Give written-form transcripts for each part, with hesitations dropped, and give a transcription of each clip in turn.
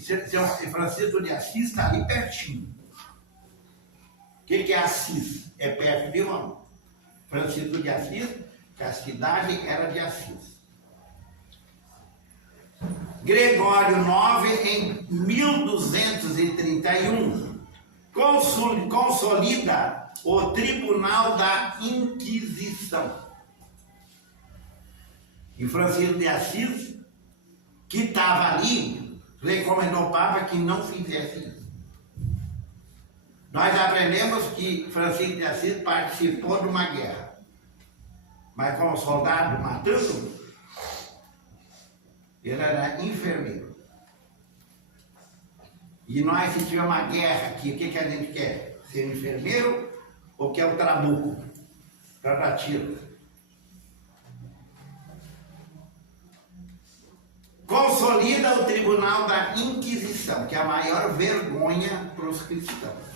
São Francisco de Assis está ali pertinho. O que é Assis? É perto de Roma. Francisco de Assis, que a cidade era de Assis. Gregório IX, em 1231, consolida o Tribunal da Inquisição. E Francisco de Assis, que estava ali, recomendou ao Papa que não fizesse isso. Nós aprendemos que Francisco de Assis participou de uma guerra, mas como soldado matando, ele era enfermeiro. E nós, se tiver uma guerra aqui, o que a gente quer? Ser enfermeiro ou quer o trabuco para dar tiro? Consolida o Tribunal da Inquisição, que é a maior vergonha para os cristãos.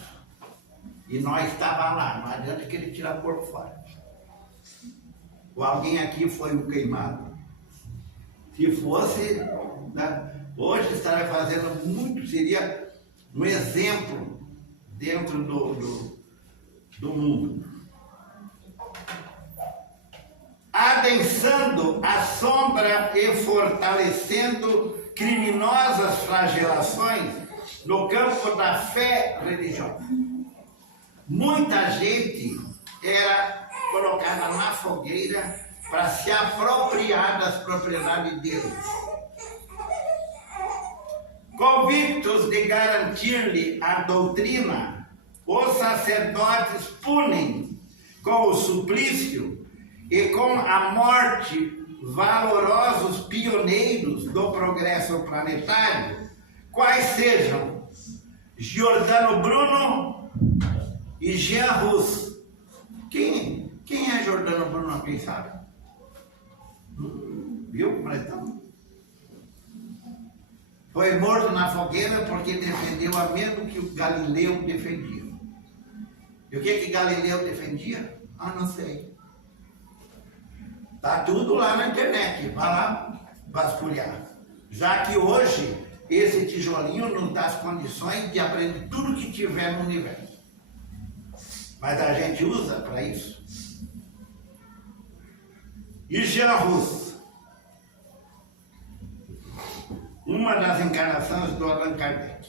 E nós estávamos lá, não adianta que ele tira por fora. Ou alguém aqui foi um queimado. Se fosse, né, hoje estaria fazendo muito, seria um exemplo dentro do mundo. Adensando a sombra e fortalecendo criminosas flagelações no campo da fé religiosa. Muita gente era colocada na fogueira para se apropriar das propriedades deles. Convictos de garantir-lhe a doutrina, os sacerdotes punem com o suplício e com a morte valorosos pioneiros do progresso planetário, quais sejam Giordano Bruno e Jean Hus. Quem é Giordano Bruno, quem sabe? Viu como nós estamos? Foi morto na fogueira porque defendeu a mesmo que o Galileu defendia. E o que Galileu defendia? Ah, não sei. Está tudo lá na internet, vai lá vasculhar. Já que hoje esse tijolinho não dá as condições de aprender tudo que tiver no universo. Mas a gente usa para isso. E Jean Hus, uma das encarnações do Allan Kardec,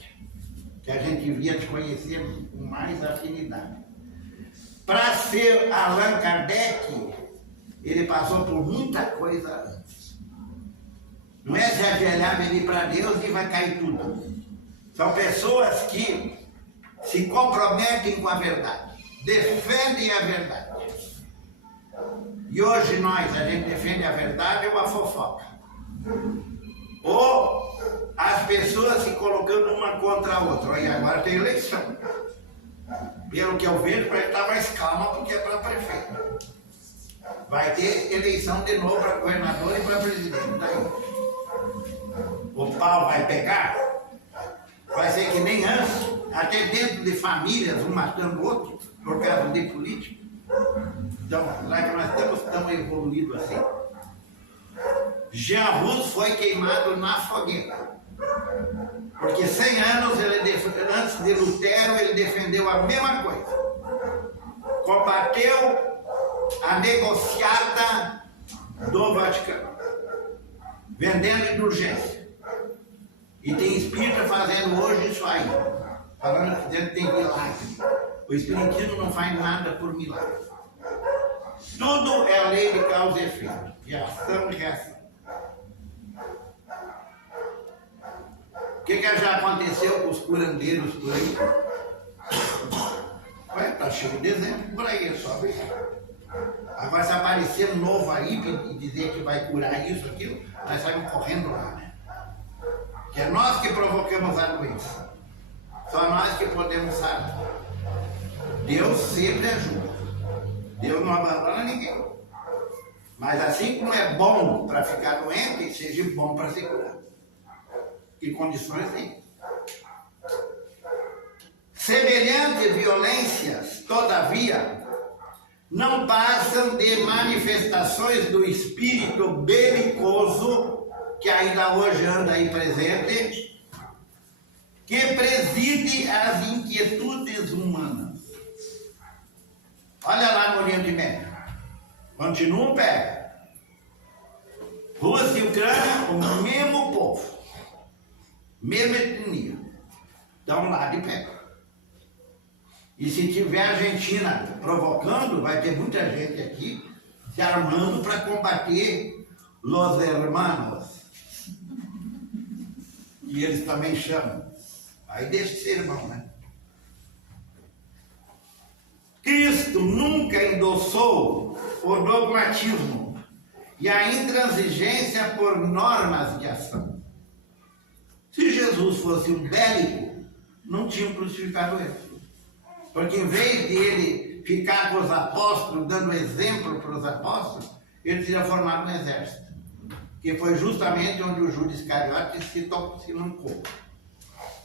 que a gente devia conhecer com mais afinidade. Para ser Allan Kardec, ele passou por muita coisa antes. Não é se ajoelhar, venir para Deus e vai cair tudo. São pessoas que se comprometem com a verdade, defendem a verdade. E hoje a gente defende a verdade ou a fofoca. Ou as pessoas se colocando uma contra a outra. E agora tem eleição. Pelo que eu vejo, para estar mais calma, porque é para prefeito. Vai ter eleição de novo para governador e para presidente. Daí. O pau vai pegar, vai ser que nem antes, até dentro de famílias, um matando o outro, por causa de política. Então, lá que nós estamos tão evoluídos assim. Jean Hus foi queimado na fogueira. Porque 100 anos antes de Lutero, ele defendeu a mesma coisa. Combateu a negociata do Vaticano, vendendo indulgência. E tem espírita fazendo hoje isso aí, falando que dentro tem milagre. O espiritismo não faz nada por milagre. Tudo é a lei de causa e efeito, de ação e reação. O que já aconteceu com os curandeiros por aí? Ué, tá cheio de exemplo por aí, é só ver. Agora, se aparecer um novo aí e dizer que vai curar isso, aquilo, nós saímos correndo lá, né? Que é nós que provocamos a doença. Só nós que podemos saber. Deus sempre ajuda. Deus não abandona ninguém. Mas assim como é bom para ficar doente, seja bom para se curar. Que condições tem? Semelhantes violências, todavia, não passam de manifestações do espírito belicoso que ainda hoje anda aí presente atende às inquietudes humanas. Olha lá no Oriente Médio. Continua pega. Rússia e Ucrânia, o mesmo povo, mesma etnia, estão lá de pé. E se tiver a Argentina provocando, vai ter muita gente aqui se armando para combater los hermanos. E eles também chamam. Aí deixa de ser irmão, né? Cristo nunca endossou o dogmatismo e a intransigência por normas de ação. Se Jesus fosse um bélico, não tinham crucificado ele. Porque em vez de ele ficar com os apóstolos, dando exemplo para os apóstolos, ele teria formado um exército. Que foi justamente onde o Judas Iscariote se mancou.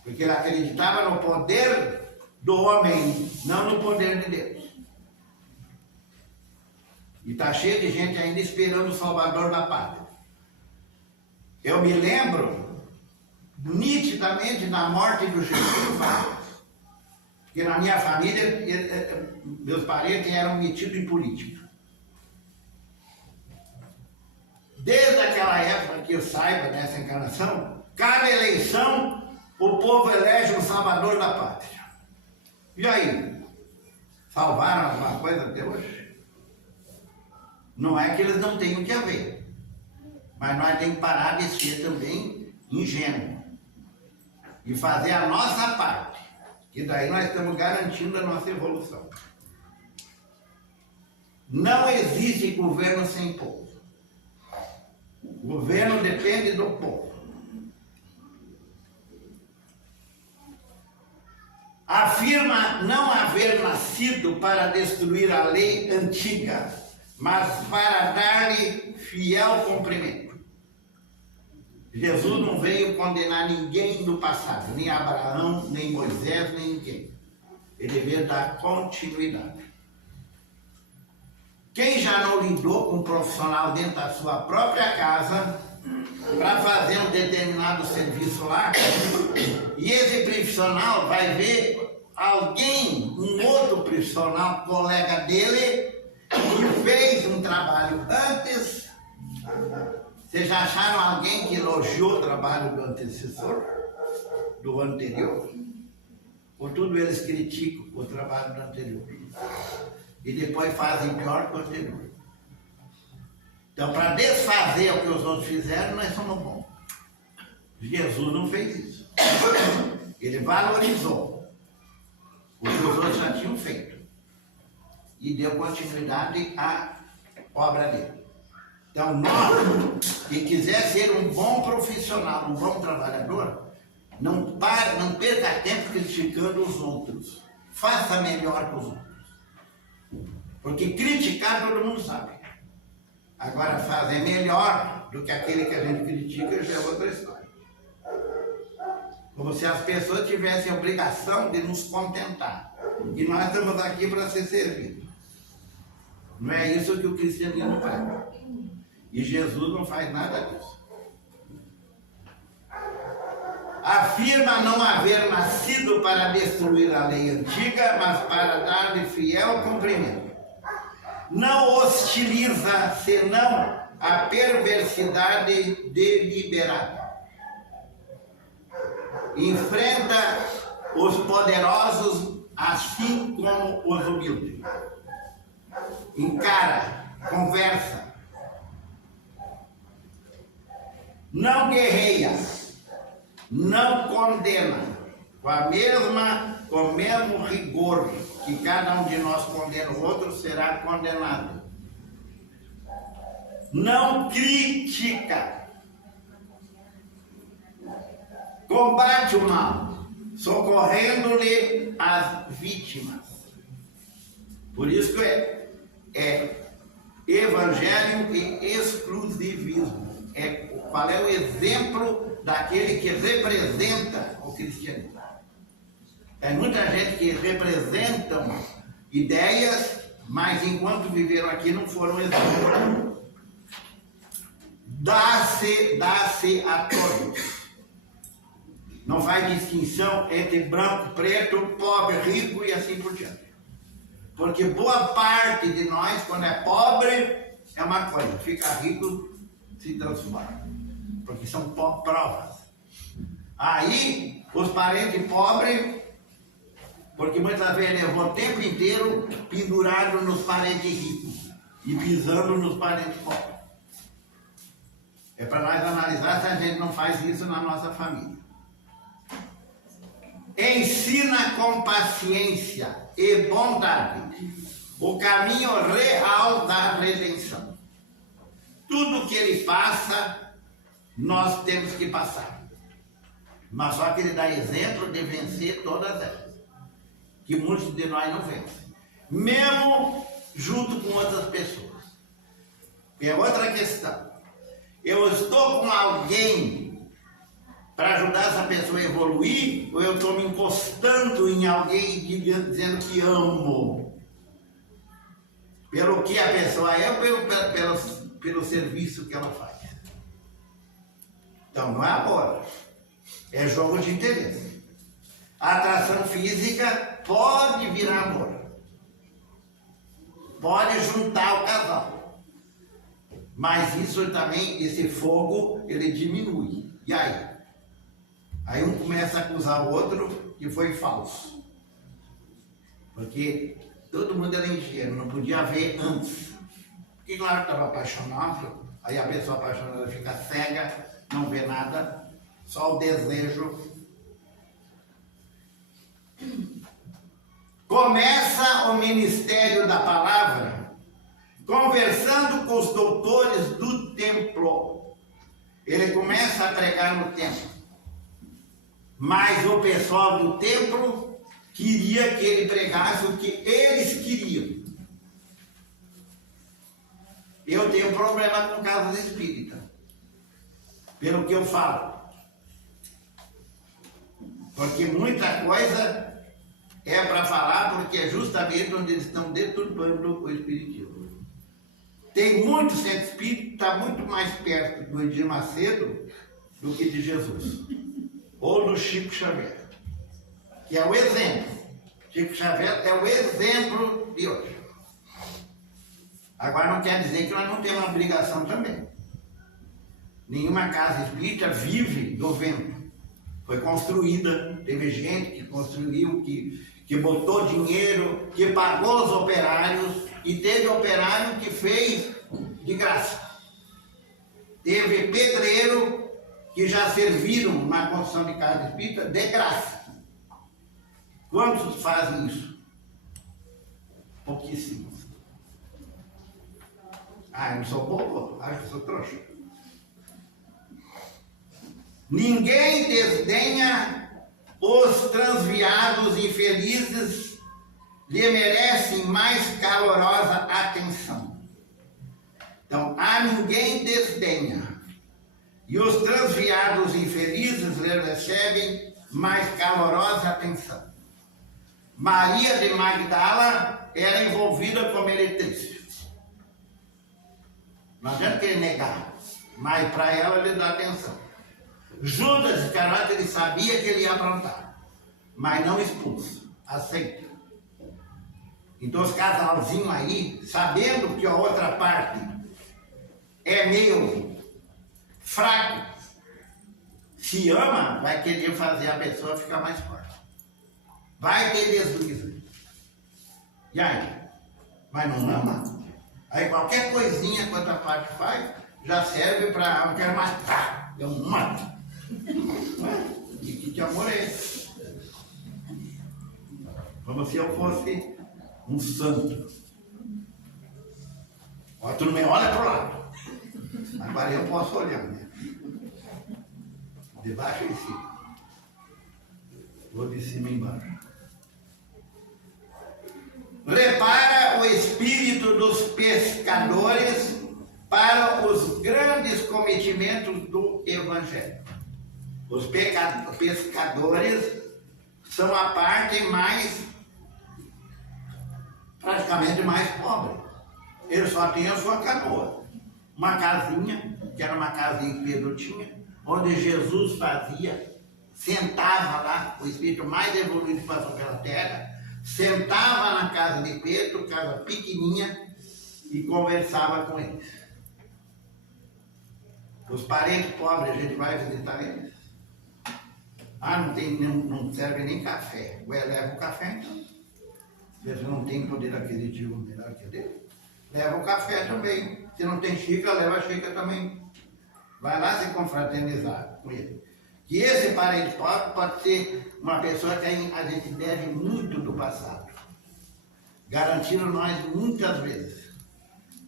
Porque ele acreditava no poder do homem, não no poder de Deus. E está cheio de gente ainda esperando o Salvador da pátria. Eu me lembro nitidamente da morte do Jesus Vargas. Porque na minha família, meus parentes eram metidos em política. Desde aquela época que eu saiba dessa encarnação, cada eleição o povo elege um salvador da pátria. E aí? Salvaram alguma coisa até hoje? Não é que eles não tenham que haver, mas nós temos que parar de ser também ingênuos e fazer a nossa parte, que daí nós estamos garantindo a nossa evolução. Não existe governo sem povo. O governo depende do povo. Afirma não haver nascido para destruir a lei antiga, mas para dar-lhe fiel cumprimento. Jesus não veio condenar ninguém do passado, nem Abraão, nem Moisés, nem ninguém. Ele veio dar continuidade. Quem já não lidou com um profissional dentro da sua própria casa para fazer um determinado serviço lá, e esse profissional vai ver alguém, um outro profissional, colega dele, que fez um trabalho antes. Vocês já acharam alguém que elogiou o trabalho do antecessor, do anterior? Ou tudo eles criticam o trabalho do anterior? E depois fazem pior que o anterior. Então, para desfazer o que os outros fizeram, nós somos bons. Jesus não fez isso. Ele valorizou o que os outros já tinham feito e deu continuidade à obra dele. Então, nós, que quiser ser um bom profissional, um bom trabalhador, não perca tempo criticando os outros. Faça melhor que os outros. Porque criticar todo mundo sabe. Agora, fazer melhor do que aquele que a gente critica já é outra história. Como se as pessoas tivessem a obrigação de nos contentar. E nós estamos aqui para ser servidos. Não é isso que o cristianismo faz. E Jesus não faz nada disso. Afirma não haver nascido para destruir a lei antiga, mas para dar-lhe fiel cumprimento. Não hostiliza, senão a perversidade deliberada. Enfrenta os poderosos assim como os humildes. Encara, conversa. Não guerreia, não condena, com o mesmo rigor que cada um de nós condena o outro, será condenado. Não critica, combate o mal, socorrendo-lhe as vítimas. Por isso que é evangelho e exclusivismo. Qual é o exemplo daquele que representa o cristianismo? Tem muita gente que representam ideias, mas enquanto viveram aqui não foram exemplo. Dá-se a todos. Não faz distinção entre branco, preto, pobre, rico e assim por diante. Porque boa parte de nós, quando é pobre, é uma coisa, fica rico, se transforma. Porque são provas. Aí, os parentes pobres, porque muitas vezes levou o tempo inteiro pendurado nos parentes ricos e pisando nos parentes pobres. É para nós analisar se a gente não faz isso na nossa família. Ensina com paciência e bondade o caminho real da redenção. Tudo que ele passa, nós temos que passar. Mas só que ele dá exemplo de vencer todas elas, que muitos de nós não vencem, mesmo junto com outras pessoas. É outra questão. Eu estou com alguém para ajudar essa pessoa a evoluir, ou eu estou me encostando em alguém dizendo que amo? Pelo que a pessoa é, ou pelo serviço que ela faz? Então não é agora. É jogo de interesse. A atração física pode virar amor. Pode juntar o casal. Mas isso também, esse fogo, ele diminui. E aí? Aí um começa a acusar o outro que foi falso. Porque todo mundo era ingênuo, não podia ver antes. Porque claro que estava apaixonado, aí a pessoa apaixonada fica cega, não vê nada, só o desejo. Começa o ministério da palavra conversando com os doutores do templo. Ele começa a pregar no templo. Mas o pessoal do templo queria que ele pregasse o que eles queriam. Eu tenho problema com casas espíritas, pelo que eu falo. Porque muita coisa é para falar, porque é justamente onde eles estão deturpando o espiritismo. Tem muito centro espírita que está muito mais perto do Edir Macedo do que de Jesus. Ou do Chico Xavier, que é o exemplo. Chico Xavier é o exemplo de hoje. Agora não quer dizer que nós não temos uma obrigação também. Nenhuma casa espírita vive do vento. Foi construída, teve gente que construiu, que botou dinheiro, que pagou os operários, e teve operário que fez de graça. Teve pedreiro que já serviram na construção de casa espírita de graça. Quantos fazem isso? Pouquíssimos. Ah, eu não sou bobo? Acho que eu sou trouxa. Ninguém desdenha os transviados infelizes, lhe merecem mais calorosa atenção. Então, a ninguém desdenha. E os transviados infelizes recebem mais calorosa atenção. Maria de Magdala era envolvida com meretriz. Não adianta querer negar, mas para ela ele dá atenção. Judas Iscariote, ele sabia que ele ia aprontar, mas não expulsa, aceita. Então os casalzinhos aí, sabendo que a outra parte é meio fraco, se ama, vai querer fazer a pessoa ficar mais forte. Vai ter deslize. E aí? Mas não ama. Aí qualquer coisinha que a outra parte faz, já serve para, eu quero matar, eu mato. E que amor é esse? Como se eu fosse um santo. Ó, tu não me olha para o lado. Agora eu posso olhar, né? De baixo em cima. Vou de cima embaixo. Repara o espírito dos pescadores para os grandes cometimentos do Evangelho. Os pescadores são a parte mais, praticamente mais pobre. Eles só tinham a sua canoa. Uma casinha, que era uma casinha que Pedro tinha, onde Jesus fazia sentava lá, o espírito mais evoluído que passou pela terra, sentava na casa de Pedro, casa pequenininha, e conversava com eles. Os parentes pobres, a gente vai visitar eles. Ah, não serve nem café. Ué, leva o café então. Se não tem poder aquisitivo melhor que dele, leva o café também. Se não tem xícara, leva a xícara também. Vai lá se confraternizar com ele. Que esse parente pobre pode ser uma pessoa que a gente deve muito do passado. Garantiram nós muitas vezes.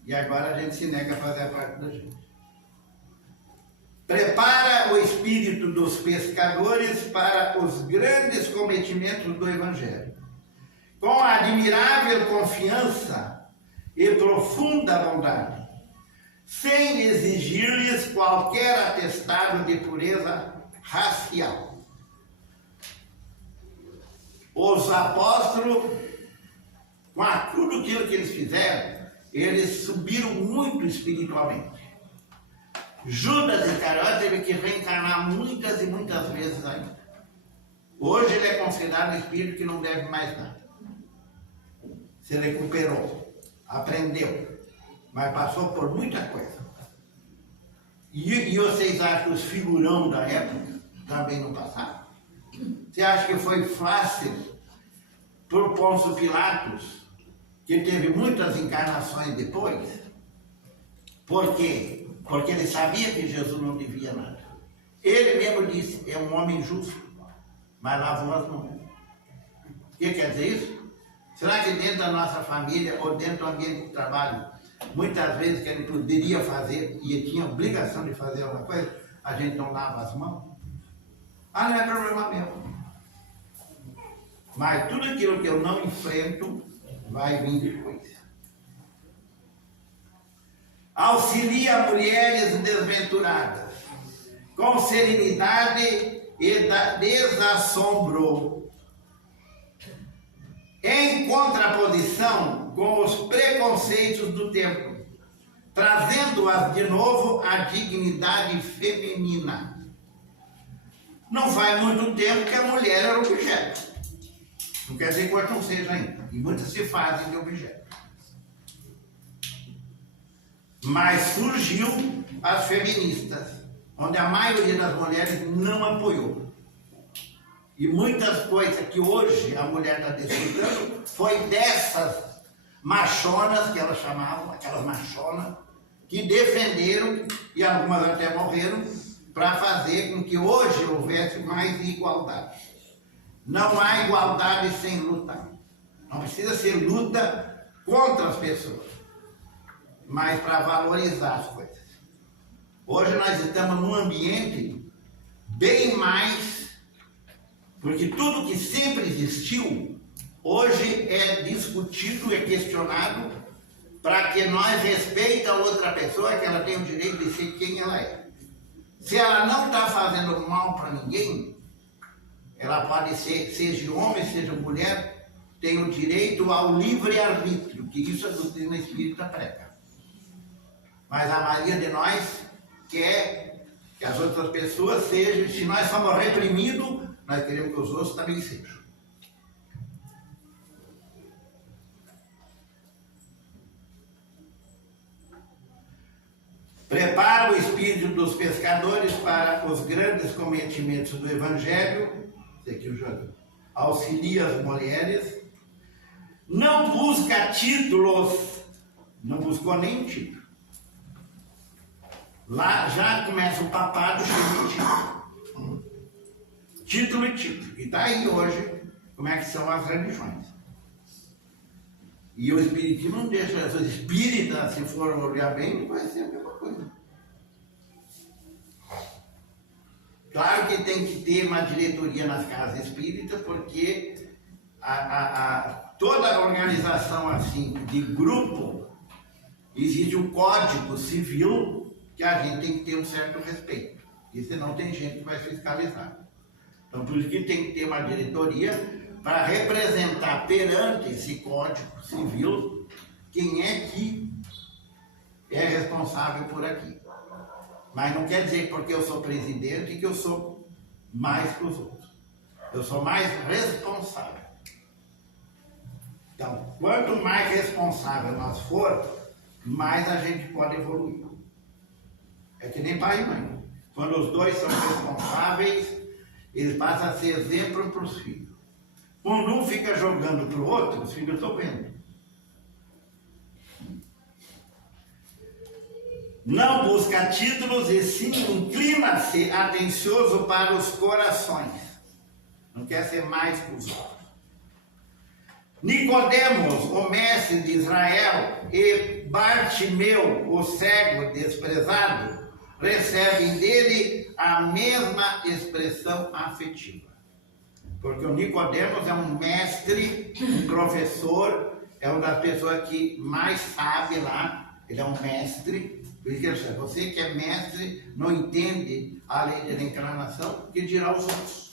E agora a gente se nega a fazer a parte da gente. Prepara o espírito dos pescadores para os grandes cometimentos do Evangelho. Com admirável confiança e profunda bondade, sem exigir-lhes qualquer atestado de pureza racial. Os apóstolos, com tudo aquilo que eles fizeram, eles subiram muito espiritualmente. Judas Iscariote teve que reencarnar muitas e muitas vezes ainda. Hoje ele é considerado um espírito que não deve mais nada. Se recuperou, aprendeu, mas passou por muita coisa. E vocês acham que os figurão da época também não passaram? Você acha que foi fácil para o Pôncio Pilatos, que teve muitas encarnações depois? Por quê? Porque ele sabia que Jesus não devia nada. Ele mesmo disse, é um homem justo, mas lavou as mãos. O que quer dizer isso? Será que dentro da nossa família ou dentro do ambiente de trabalho, muitas vezes que ele poderia fazer e ele tinha obrigação de fazer alguma coisa, a gente não lava as mãos? Ah, não é problema meu. Mas tudo aquilo que eu não enfrento vai vir depois. Auxilia mulheres desventuradas, com serenidade e desassombro, em contraposição com os preconceitos do tempo, trazendo-as de novo à dignidade feminina. Não faz muito tempo que a mulher era objeto. Não quer dizer que não seja ainda. E muitas se fazem de objeto. Mas surgiu as feministas, onde a maioria das mulheres não apoiou. E muitas coisas que hoje a mulher está desfrutando foi dessas machonas que elas chamavam, aquelas machonas, que defenderam, e algumas até morreram, para fazer com que hoje houvesse mais igualdade. Não há igualdade sem luta. Não precisa ser luta contra as pessoas, mas para valorizar as coisas. Hoje nós estamos num ambiente bem mais, porque tudo que sempre existiu, hoje é discutido, é questionado, para que nós respeitemos a outra pessoa, que ela tem o direito de ser quem ela é. Se ela não está fazendo mal para ninguém, ela pode ser, seja homem, seja mulher, tem o direito ao livre-arbítrio, que isso a doutrina espírita prega. Mas a maioria de nós quer que as outras pessoas sejam, se nós somos reprimidos, nós queremos que os outros também sejam. Prepara o espírito dos pescadores para os grandes cometimentos do Evangelho. Esse aqui o João. Auxilia as mulheres. Não busca títulos. Não buscou nem título. Lá já começa o papado cheio de título. Título e título. E está aí hoje como é que são as religiões. E o espiritismo não deixa, os espíritas, se for olhar bem, não vai ser a mesma coisa. Claro que tem que ter uma diretoria nas casas espíritas, porque toda a organização assim, de grupo, existe um código civil que a gente tem que ter um certo respeito. E senão tem gente que vai fiscalizar. Então por isso que tem que ter uma diretoria para representar perante esse código civil quem é que é responsável por aqui. Mas não quer dizer porque eu sou presidente que eu sou mais que os outros. Eu sou mais responsável. Então, quanto mais responsável nós for, mais a gente pode evoluir. É que nem pai e mãe. Quando os dois são responsáveis, eles passam a ser exemplo para os filhos. Quando um fica jogando para o outro, os filhos estão vendo. Não busca títulos e sim inclina-se atencioso para os corações. Não quer ser mais que os outros. Nicodemos, o mestre de Israel, e Bartimeu, o cego desprezado, recebem dele a mesma expressão afetiva. Porque o Nicodemos é um mestre, um professor, é uma das pessoas que mais sabe lá, ele é um mestre. Por isso que ele diz, você que é mestre não entende a lei da reencarnação, que dirá os outros.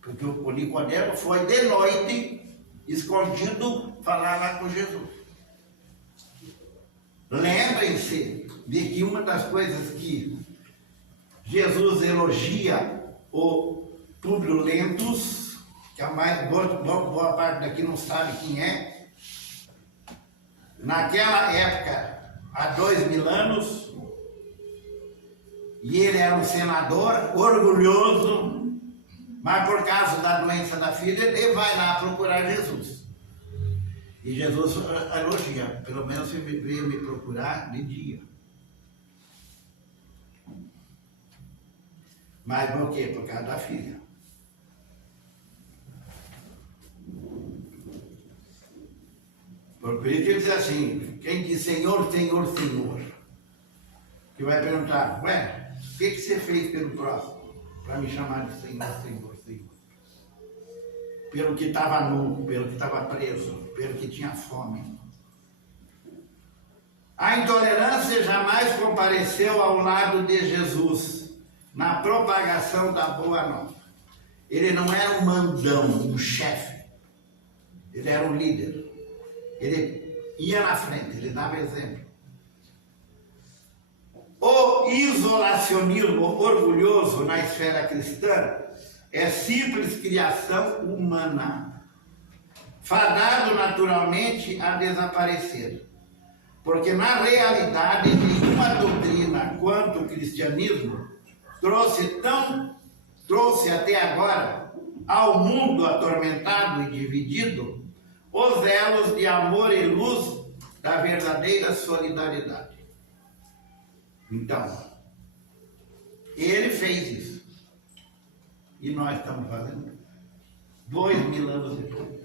Porque o Nicodemos foi de noite, escondido, falar lá com Jesus. Lembrem-se de que uma das coisas que Jesus elogia o Públio Lentus, que a mais boa parte daqui não sabe quem é. Naquela época, há 2000 anos, e ele era um senador orgulhoso, mas por causa da doença da filha, ele vai lá procurar Jesus. E Jesus elogia, pelo menos você veio me procurar de dia. Mas por quê? Por causa da filha. Por isso que ele diz assim, quem diz Senhor, Senhor, Senhor, que vai perguntar, ué, o que você fez pelo próximo? Para me chamar de Senhor, Senhor, Senhor. Pelo que estava nu, pelo que estava preso, pelo que tinha fome. A intolerância jamais compareceu ao lado de Jesus na propagação da boa nova. Ele não era um mandão, um chefe. Ele era um líder. Ele ia na frente, ele dava exemplo. O isolacionismo orgulhoso na esfera cristã é simples criação humana, fadado naturalmente a desaparecer. Porque na realidade nenhuma doutrina quanto o cristianismo trouxe até agora ao mundo atormentado e dividido os elos de amor e luz da verdadeira solidariedade. Então, ele fez isso. E nós estamos fazendo 2000 anos depois.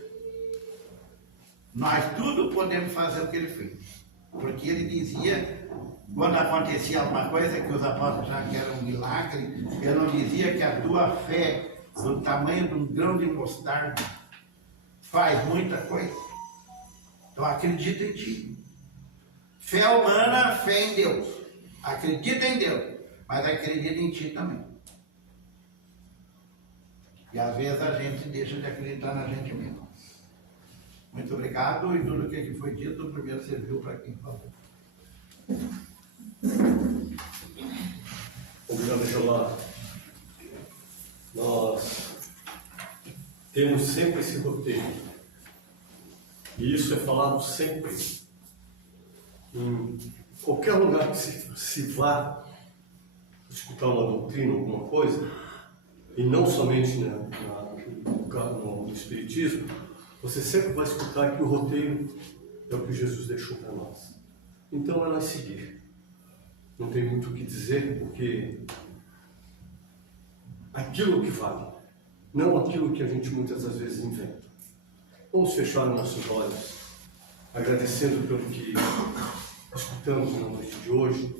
Nós tudo podemos fazer o que ele fez. Porque ele dizia, quando acontecia alguma coisa que os apóstolos achavam que era um milagre, ele não dizia que a tua fé, do tamanho de um grão de mostarda, faz muita coisa. Então acredita em ti. Fé humana, fé em Deus. Acredita em Deus, mas acredita em ti também. E às vezes a gente deixa de acreditar na gente mesmo. Muito obrigado, e tudo o que foi dito, primeiro serviu para quem falou. Obrigado, Jeová. Nós temos sempre esse roteiro. E isso é falado sempre. Em qualquer lugar que se vá escutar uma doutrina, alguma coisa, e não somente no Espiritismo, você sempre vai escutar que o roteiro é o que Jesus deixou para nós. Então é nós seguir. Não tem muito o que dizer, porque aquilo que vale, não aquilo que a gente muitas das vezes inventa. Vamos fechar nossos olhos, agradecendo pelo que escutamos na noite de hoje,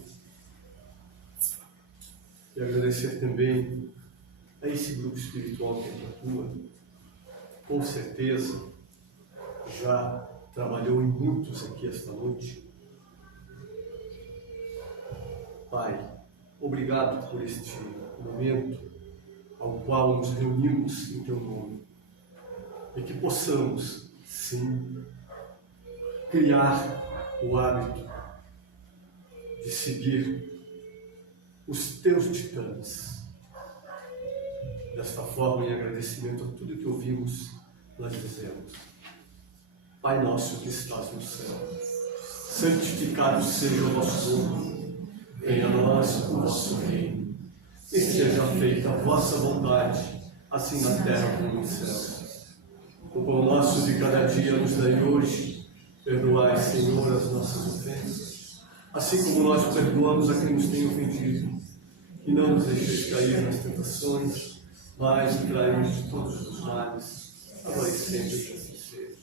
e agradecer também a esse grupo espiritual que aqui atua. Com certeza já trabalhou em muitos aqui esta noite. Pai, obrigado por este momento ao qual nos reunimos em Teu nome, e que possamos, sim, criar o hábito de seguir os Teus ditames, Desta forma, em agradecimento a tudo que ouvimos, nós dizemos: Pai nosso que estás no céu, santificado seja o vosso nome, venha a nós o vosso reino, e seja feita a vossa vontade, assim na terra como no céu. O pão nosso de cada dia nos dai hoje, perdoai, Senhor, as nossas ofensas, assim como nós perdoamos a quem nos tem ofendido, e não nos deixeis cair nas tentações, mas livrai-nos de todos os males, agora e sempre que assim seja.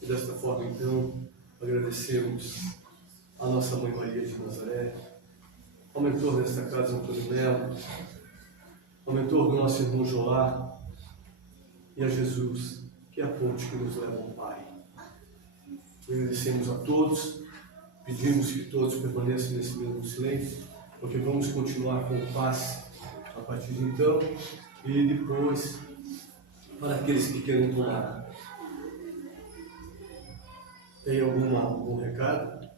E desta forma, então, agradecemos a nossa Mãe Maria de Nazaré, ao mentor desta casa, Antônio Melo, ao mentor do nosso irmão Joá, e a Jesus, que é a ponte que nos leva ao Pai. Agradecemos a todos, pedimos que todos permaneçam nesse mesmo silêncio, porque vamos continuar com o passe a partir de então, e depois, para aqueles que querem tomar. Tem algum recado?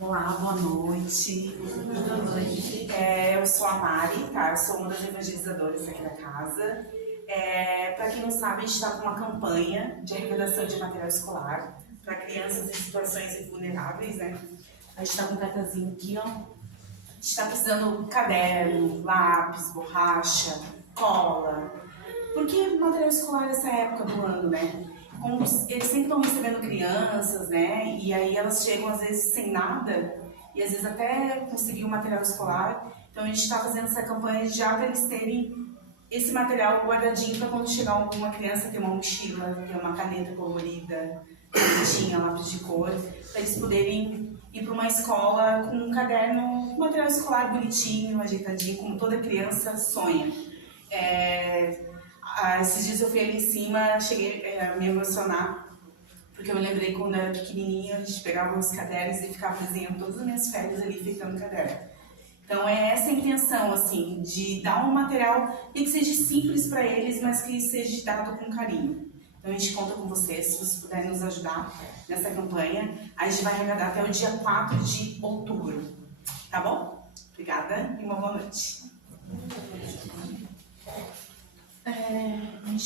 Olá, boa noite. Boa noite. Eu sou a Mari, tá? Eu sou uma das evangelizadoras aqui da casa. Para quem não sabe, a gente está com uma campanha de arrecadação de material escolar para crianças em situações vulneráveis, né? A gente está com um cartazinho aqui, ó. A gente está precisando de caderno, lápis, borracha, cola. Porque material escolar nessa época do ano, né? Como eles sempre estão recebendo crianças, né? E aí elas chegam às vezes sem nada e às vezes até conseguir o material escolar. Então a gente está fazendo essa campanha já para eles terem esse material guardadinho para quando chegar alguma criança ter uma mochila, ter uma caneta colorida, canetinha, lápis de cor, para eles poderem ir para uma escola com um caderno, um material escolar bonitinho, ajeitadinho, como toda criança sonha. Esses dias eu fui ali em cima, cheguei a me emocionar, porque eu me lembrei quando eu era pequenininha, a gente pegava os cadernos e ficava desenhando todas as minhas férias ali, feitando caderno. Então é essa a intenção, assim, de dar um material que seja simples para eles, mas que seja dado com carinho. Então a gente conta com vocês, se vocês puderem nos ajudar nessa campanha. A gente vai arrecadar até o dia 4 de outubro, tá bom? Obrigada e uma boa noite.